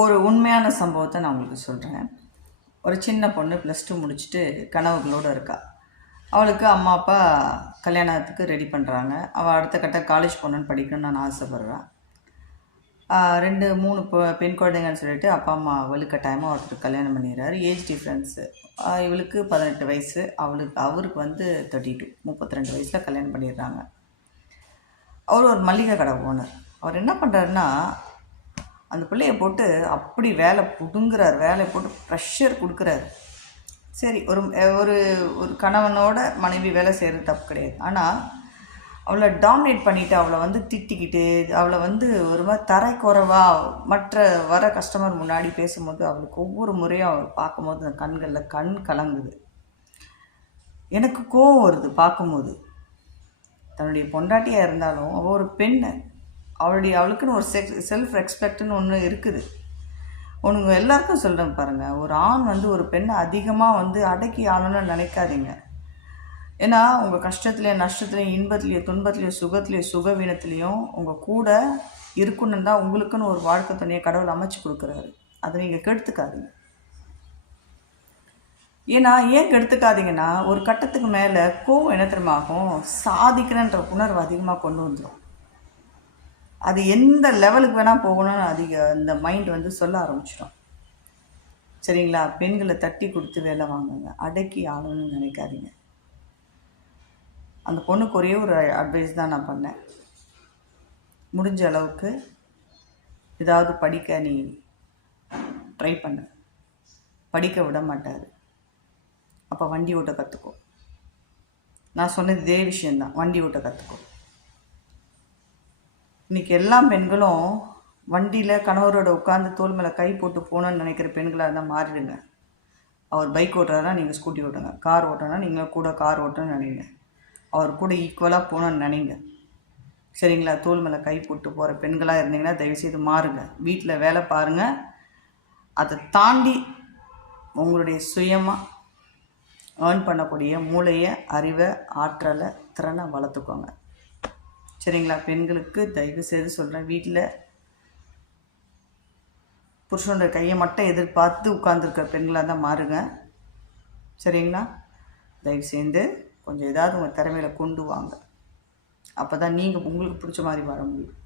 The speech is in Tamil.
ஒரு உண்மையான சம்பவத்தை நான் உங்களுக்கு சொல்கிறேன். ஒரு சின்ன பொண்ணு +2 முடிச்சுட்டு கனவுகளோடு இருக்கா. அவளுக்கு அம்மா அப்பா கல்யாணத்துக்கு ரெடி பண்ணுறாங்க. அவள் அடுத்த கட்ட காலேஜ் போகணுன்னு படிக்கணும்னு நான் ஆசைப்பட்றேன். 2 3 பெண் குழந்தைங்கன்னு சொல்லிட்டு அப்பா அம்மா வலுக்கட்டாயமாக ஒருத்தர் கல்யாணம் பண்ணிடுறாரு. ஏஜ் டிஃப்ரென்ஸு இவளுக்கு 18 வயசு, அவருக்கு வந்து 32 32 வயசில் கல்யாணம் பண்ணிடுறாங்க. அவர் ஒரு மளிகை கடை ஓனர். அவர் என்ன பண்ணுறாருன்னா, அந்த பிள்ளையை போட்டு அப்படி வேலை பிடுங்குறார், வேலையை போட்டு ப்ரெஷர் கொடுக்குறாரு. சரி, ஒரு ஒரு ஒரு கணவனோட மனைவி வேலை செய்கிறது தப்பு கிடையாது. ஆனால் அவளை டாமினேட் பண்ணிவிட்டு, அவளை வந்து திட்டிக்கிட்டு, அவளை வந்து ஒரு மாதிரி தரைக்குறைவாக மற்ற வர கஸ்டமர் முன்னாடி பேசும்போது அவளுக்கு ஒவ்வொரு முறையும் அவள் பார்க்கும்போது அந்த கண்களில் கண் கலங்குது. எனக்கு கோவம் வருது பார்க்கும்போது. தன்னுடைய பொண்டாட்டியாக இருந்தாலும் அவள் ஒரு பெண்ணு, அவளுக்குன்னு ஒரு செல்ஃப் ரெஸ்பெக்ட்னு ஒன்று இருக்குது. ஒன்று எல்லாருக்கும் சொல்கிறேன் பாருங்கள், ஒரு ஆண் வந்து ஒரு பெண்ணை அதிகமாக வந்து அடக்கி ஆளணும்னு நினைக்காதீங்க. ஏன்னா உங்கள் கஷ்டத்துலேயும் நஷ்டத்துலேயும் இன்பத்துலேயும் துன்பத்துலேயும் சுகத்துலேயும் சுகவீனத்துலேயும் உங்கள் கூட இருக்கணுன்னு தான் உங்களுக்குன்னு ஒரு வாழ்க்கை துணையை கடவுள் அமைச்சு கொடுக்குறாரு. அதை நீங்கள் கெடுத்துக்காதீங்க. ஏன்னா ஏன் கெடுத்துக்காதீங்கன்னா, ஒரு கட்டத்துக்கு மேலே கோவம் என்ன தெரியுமாகும், சாதிக்கிறன்ற உணர்வு அதிகமாக கொண்டு வந்துடும். அது எந்த லெவலுக்கு வேணால் போகணும்னு இந்த மைண்ட் வந்து சொல்ல ஆரம்பிச்சிடும். சரிங்களா? பெண்களை தட்டி கொடுத்து வேலை வாங்குங்க, அடக்கி ஆகணும்னு நினைக்காதீங்க. அந்த பொண்ணுக்கு ஒரே ஒரு அட்வைஸ் தான் நான் பண்ணேன். முடிஞ்ச அளவுக்கு ஏதாவது படிக்க நீ ட்ரை பண்ண. படிக்க விட மாட்டார். அப்போ வண்டி ஓட்ட கற்றுக்கோ. நான் சொன்னது இதே விஷயந்தான், வண்டி ஓட்ட கற்றுக்கோ. இன்றைக்கி எல்லா பெண்களும் வண்டியில் கணவரோட உட்காந்து தோல் மேலே கை போட்டு போகணுன்னு நினைக்கிற பெண்களாக இருந்தால் மாறிடுங்க. அவர் பைக் ஓட்டுறாருனா நீங்கள் ஸ்கூட்டி ஓட்டுங்க, கார் ஓட்டுறனா நீங்கள் கூட கார் ஓட்டணும்னு நினைங்க, அவர் கூட ஈக்குவலாக போகணுன்னு நினைங்க. சரிங்களா? தோல் மேலே கை போட்டு போகிற பெண்களாக இருந்தீங்கன்னா தயவுசெய்து மாறுங்க. வீட்டில் வேலை பாருங்கள். அதை தாண்டி உங்களுடைய சுயமாக ஏர்ன் பண்ணக்கூடிய மூளையை, அறிவை, ஆற்றலை, திறனை வளர்த்துக்கோங்க. சரிங்களா? பெண்களுக்கு தயவு செய்து சொல்கிறேன், வீட்டில் புருஷனோட கையை மட்டும் எதிர்பார்த்து உட்காந்துருக்கிற பெண்களாக தான் மாறுங்க. சரிங்களா? தயவு செய்து கொஞ்சம் ஏதாவது உங்கள் திறமையில கொண்டு வாங்க. அப்போ தான் நீங்கள் உங்களுக்கு பிடிச்ச மாதிரி வர முடியும்.